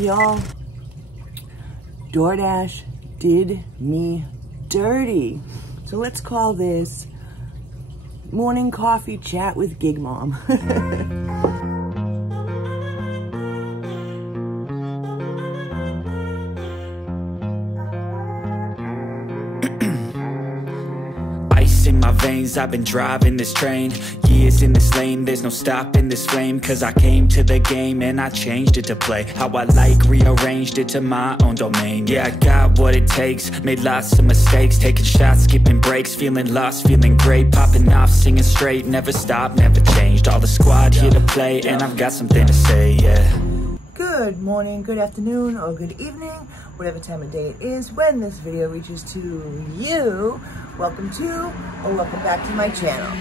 Y'all, DoorDash did me dirty. So let's call this morning coffee chat with Gig Mom. In my veins, I've been driving this train, years in this lane, there's no stopping this flame, cause I came to the game and I changed it to play how I like, rearranged it to my own domain. Yeah, I got what it takes, made lots of mistakes, taking shots, skipping breaks, feeling lost, feeling great, popping off, singing straight, never stopped, never changed, all the squad here to play, and I've got something to say, yeah. Good morning, good afternoon, or good evening, whatever time of day it is when this video reaches to you. Welcome to, or welcome back to my channel.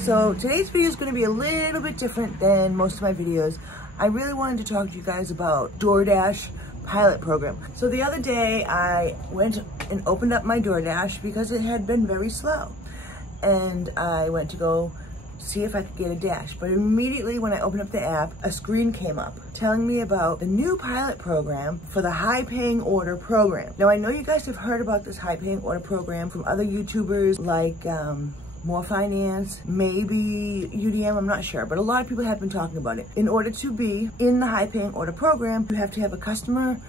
So today's video is going to be a little bit different than most of my videos. I really wanted to talk to you guys about DoorDash pilot program. So the other day I went and opened up my DoorDash because it had been very slow. And I went to go see if I could get a dash. But immediately when I opened up the app, a screen came up telling me about the new pilot program for the high paying order program. Now I know you guys have heard about this high paying order program from other YouTubers like More Finance, maybe UDM, I'm not sure, but a lot of people have been talking about it. In order to be in the high paying order program, you have to have a customer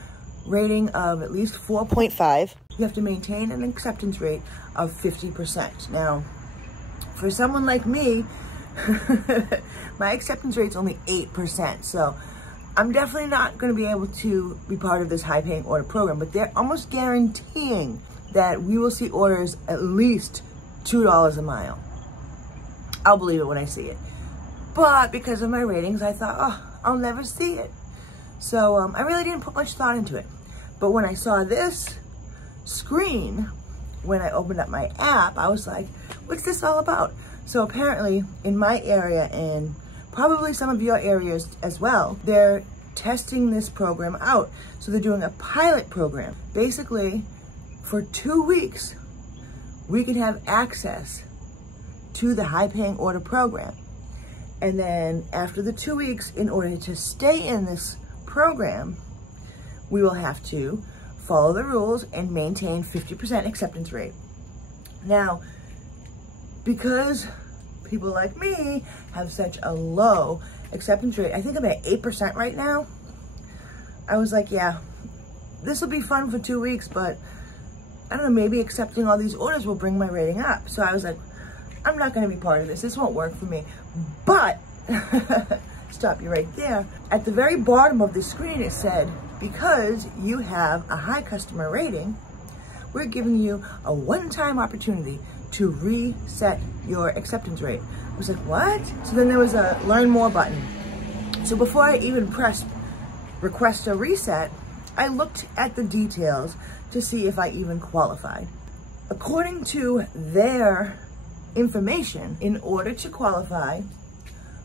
rating of at least 4.5. You have to maintain an acceptance rate of 50%. Now, for someone like me, my acceptance rate's only 8%, so I'm definitely not going to be able to be part of this high-paying order program, but they're almost guaranteeing that we will see orders at least $2 a mile. I'll believe it when I see it. But because of my ratings, I thought, oh, I'll never see it. So I really didn't put much thought into it. But when I saw this screen, when I opened up my app, I was like, what's this all about? So apparently in my area, and probably some of your areas as well, they're testing this program out. So they're doing a pilot program. Basically, for 2 weeks, we can have access to the high paying order program. And then after the 2 weeks, in order to stay in this program, we will have to follow the rules and maintain 50% acceptance rate. Now, because people like me have such a low acceptance rate, I think I'm at 8% right now, I was like, yeah, this will be fun for 2 weeks, but I don't know, maybe accepting all these orders will bring my rating up. So I was like, I'm not gonna be part of this. This won't work for me. But, stop you right there. At the very bottom of the screen, it said, because you have a high customer rating, we're giving you a one-time opportunity to reset your acceptance rate. I was like, what? So then there was a learn more button. So before I even pressed request a reset, I looked at the details to see if I even qualified. According to their information, in order to qualify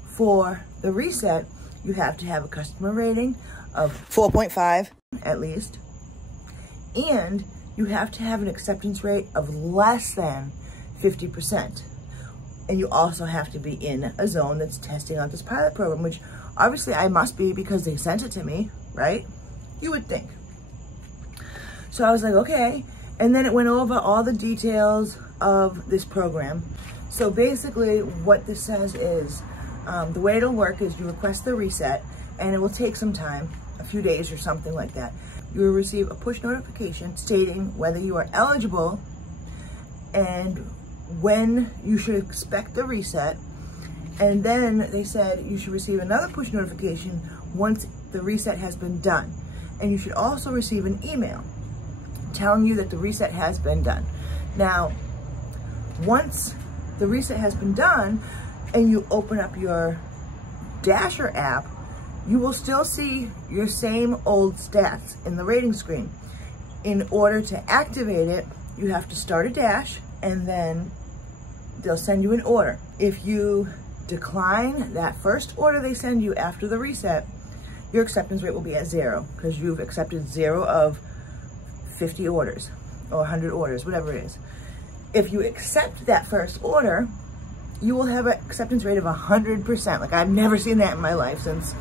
for the reset, you have to have a customer rating of 4.5 at least, and you have to have an acceptance rate of less than 50%. And you also have to be in a zone that's testing out this pilot program, which obviously I must be because they sent it to me, right? You would think. So I was like, okay. And then it went over all the details of this program. So basically what this says is, the way it'll work is you request the reset, and it will take some time, a few days or something like that. You will receive a push notification stating whether you are eligible and when you should expect the reset. And then they said you should receive another push notification once the reset has been done. And you should also receive an email telling you that the reset has been done. Now, once the reset has been done and you open up your Dasher app, you will still see your same old stats in the rating screen. In order to activate it, you have to start a dash, and then they'll send you an order. If you decline that first order they send you after the reset, your acceptance rate will be at 0 because you've accepted 0 of 50 orders or 100 orders, whatever it is. If you accept that first order, you will have an acceptance rate of 100%. Like, I've never seen that in my life since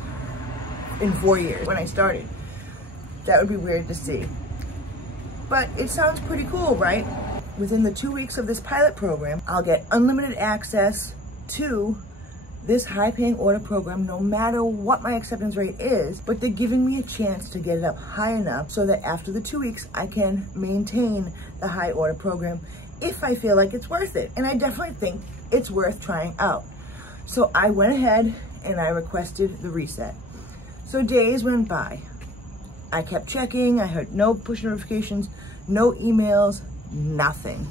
in 4 years when I started. That would be weird to see. But it sounds pretty cool, right? Within the 2 weeks of this pilot program, I'll get unlimited access to this high-paying order program no matter what my acceptance rate is, but they're giving me a chance to get it up high enough so that after the 2 weeks, I can maintain the high order program if I feel like it's worth it. And I definitely think it's worth trying out. So I went ahead and I requested the reset. So days went by. I kept checking. I heard no push notifications, no emails, nothing.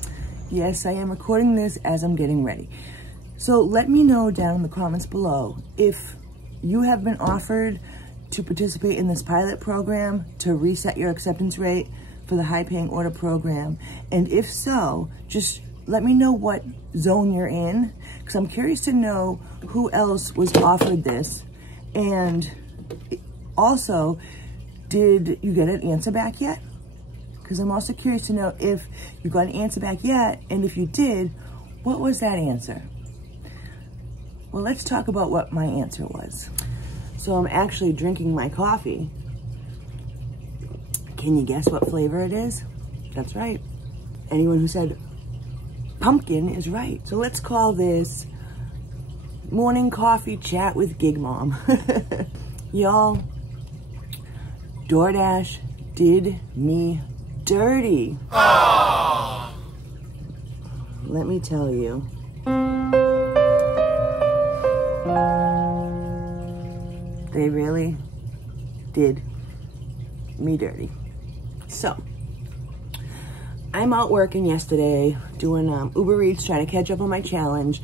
Yes, I am recording this as I'm getting ready. So let me know down in the comments below if you have been offered to participate in this pilot program to reset your acceptance rate for the high paying order program. And if so, just let me know what zone you're in, because I'm curious to know who else was offered this. And also, did you get an answer back yet? Because I'm also curious to know if you got an answer back yet, and if you did, what was that answer? Well, let's talk about what my answer was. So I'm actually drinking my coffee. Can you guess what flavor it is? That's right. Anyone who said pumpkin is right. So let's call this morning coffee chat with Gig Mom. Y'all, DoorDash did me dirty. Aww. Let me tell you. They really did me dirty. So, I'm out working yesterday, doing Uber Eats, trying to catch up on my challenge,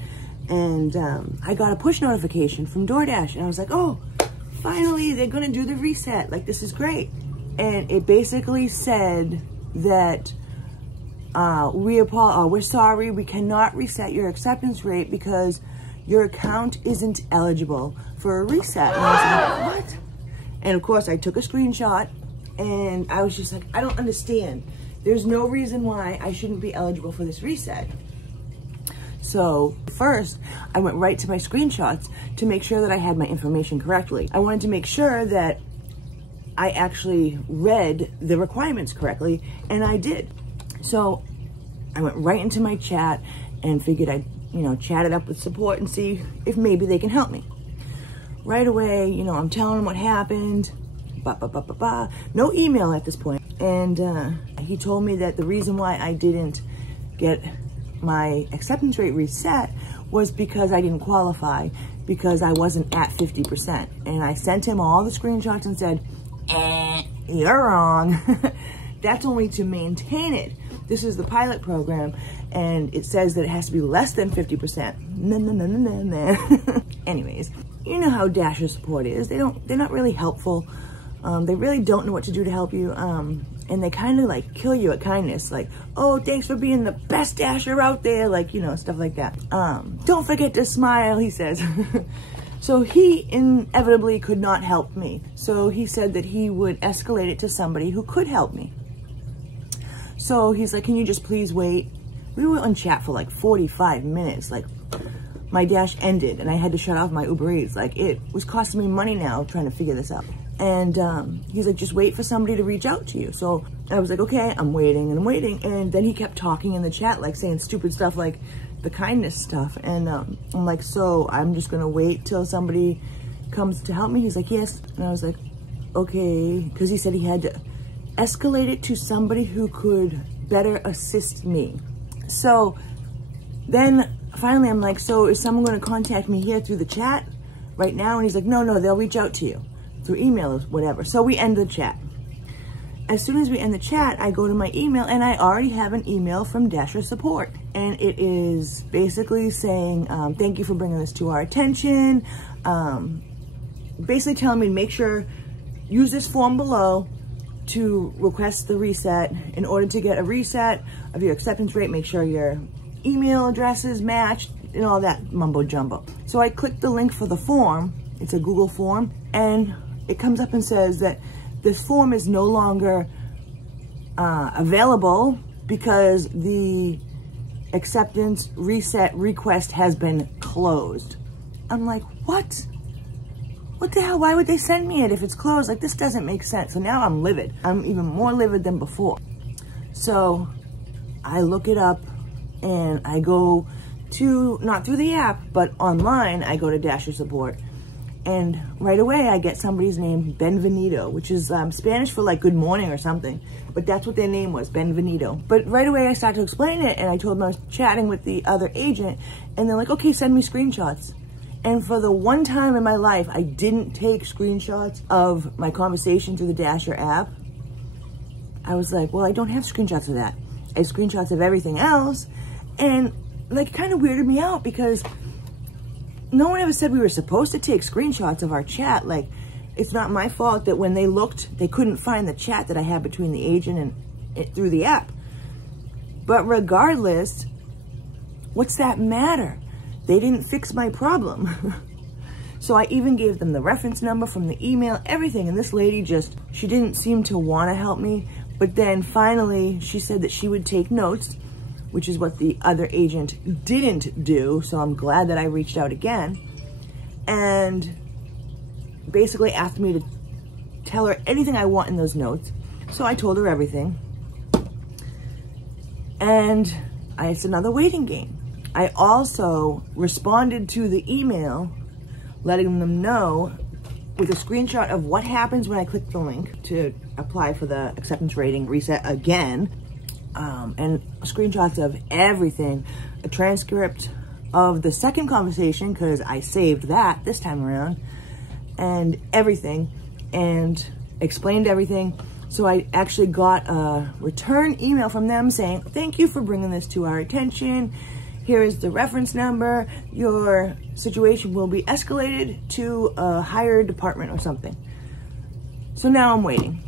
and I got a push notification from DoorDash, and I was like, oh, finally, they're gonna do the reset. Like, this is great. And it basically said that we're sorry, we cannot reset your acceptance rate because your account isn't eligible for a reset. And I was like, what? And of course, I took a screenshot, and I was just like, I don't understand. There's no reason why I shouldn't be eligible for this reset. So first, I went right to my screenshots to make sure that I had my information correctly. I wanted to make sure that I actually read the requirements correctly, and I did. So I went right into my chat and figured I'd, chat it up with support and see if maybe they can help me. Right away, I'm telling him what happened, no email at this point. And he told me that the reason why I didn't get my acceptance rate reset was because I didn't qualify, because I wasn't at 50%. And I sent him all the screenshots and said, you're wrong. That's only to maintain it. This is the pilot program, and it says that it has to be less than 50%. No. Anyways, you know how Dasher support is. They're not really helpful. They really don't know what to do to help you. And they kind of like kill you at kindness. Like, oh, thanks for being the best Dasher out there. Like, stuff like that. Don't forget to smile, he says. So he inevitably could not help me. So he said that he would escalate it to somebody who could help me. So he's like, can you just please wait? We were on chat for like 45 minutes. Like, my Dash ended and I had to shut off my Uber Eats. Like, it was costing me money now trying to figure this out. And he's like, just wait for somebody to reach out to you. So I was like, okay, I'm waiting and I'm waiting. And then he kept talking in the chat, like saying stupid stuff like the kindness stuff. And I'm like, so I'm just gonna wait till somebody comes to help me? He's like, yes. And I was like, okay, because he said he had to escalate it to somebody who could better assist me. So then finally I'm like, so is someone gonna contact me here through the chat right now? And he's like, no, they'll reach out to you through email or whatever. So we end the chat. As soon as we end the chat, I go to my email and I already have an email from Dasher support. And it is basically saying, thank you for bringing this to our attention. Basically telling me to make sure, use this form below to request the reset. In order to get a reset of your acceptance rate, make sure your email addresses match and all that mumbo jumbo. So I clicked the link for the form. It's a Google form, and it comes up and says that this form is no longer available because the acceptance reset request has been closed. I'm like, what? what the hell? Why would they send me it if it's closed? Like, this doesn't make sense. So now I'm livid. I'm even more livid than before. So I look it up and I go to, not through the app, but online, I go to Dasher support. And right away I get somebody's name, Benvenido, which is Spanish for like good morning or something. But that's what their name was, Benvenido. But right away I started to explain it, and I told them I was chatting with the other agent, and they're like, okay, send me screenshots. And for the one time in my life, I didn't take screenshots of my conversation through the Dasher app. I was like, well, I don't have screenshots of that. I have screenshots of everything else. And like, it kind of weirded me out because no one ever said we were supposed to take screenshots of our chat. Like, it's not my fault that when they looked, they couldn't find the chat that I had between the agent and through the app. But regardless, what's that matter? They didn't fix my problem. So I even gave them the reference number from the email, everything. And this lady just, she didn't seem to want to help me. But then finally, she said that she would take notes, which is what the other agent didn't do. So I'm glad that I reached out again. And basically asked me to tell her anything I want in those notes. So I told her everything. And it's another waiting game. I also responded to the email, letting them know with a screenshot of what happens when I click the link to apply for the acceptance rating reset again. And screenshots of everything, a transcript of the second conversation, because I saved that this time around, and everything, and explained everything. So I actually got a return email from them saying, thank you for bringing this to our attention. Here is the reference number. Your situation will be escalated to a higher department or something. So now I'm waiting.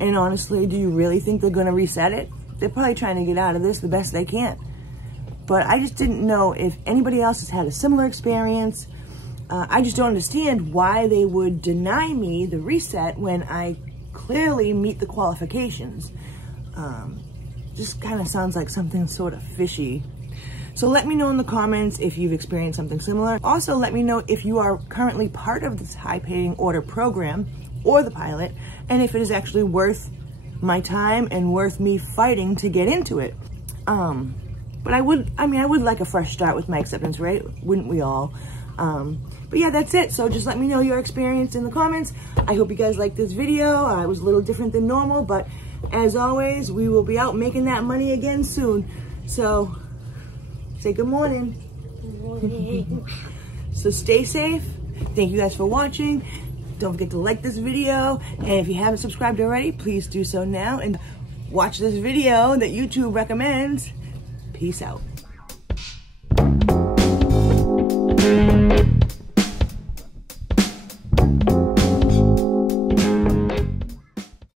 And honestly, do you really think they're gonna reset it? They're probably trying to get out of this the best they can. But I just didn't know if anybody else has had a similar experience. I just don't understand why they would deny me the reset when I clearly meet the qualifications. Just kind of sounds like something sort of fishy. So let me know in the comments if you've experienced something similar. Also, let me know if you are currently part of this high paying order program or the pilot, and if it is actually worth my time and worth me fighting to get into it. But I would like a fresh start with my acceptance rate, wouldn't we all? But yeah, that's it. So just let me know your experience in the comments. I hope you guys liked this video. It was a little different than normal, but as always, we will be out making that money again soon. So say good morning. Good morning. So stay safe. Thank you guys for watching. Don't forget to like this video. And if you haven't subscribed already, please do so now. And watch this video that YouTube recommends. Peace out.